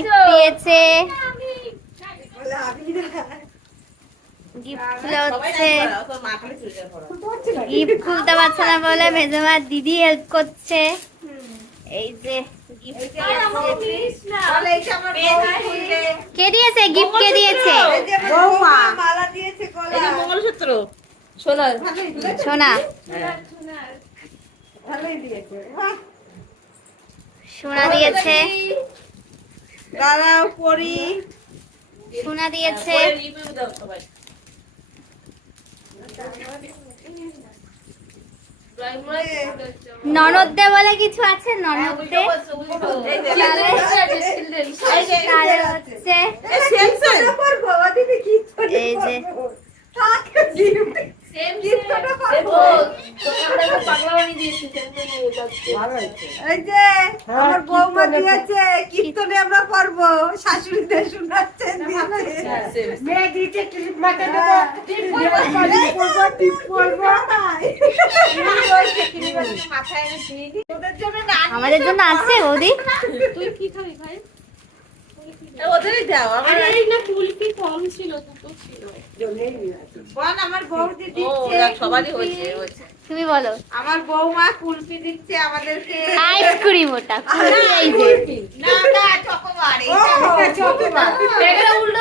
Gift দিয়েছে, gift হচ্ছে, gift খুলতে পারছে না বলে মেজমা দিদি হেল্প করছে। এই যে গিফট কে দিয়েছে, গিফট কে দিয়েছে? মালা দিয়েছে, মঙ্গলসূত্র সোনা সোনা, ভালোই দিয়েছে। সোনা দিয়েছে, দাঁড়াও পরি, সোনা দিয়েছে। ননদে বলে কিছু আছে, ননদে হচ্ছে এই যে এই যে আমার বৌমা দিয়েছে, কীর্তনে আমরা পড়বো, শাশুড়িদের শোনাচ্ছেন, মেয়ে দিয়েছে ক্লিপ মাকে দেবো, টিপ পরবো। আমাদের জন্য আছে বৌদি। তুই কি খাবি ভাই? ওদেরই দাও, আমার এই না কুলপি কম ছিল, দুটো ছিল। বল, আমার বৌদি ও দিচ্ছে, সবারই হয়েছে হয়েছে। তুমি বলো। আমার বৌমা কুলপি দিচ্ছে আমাদেরকে, আইসক্রিম, ওটা এই যে না না চকোবার, এটা চকোবার, এটা উল্টো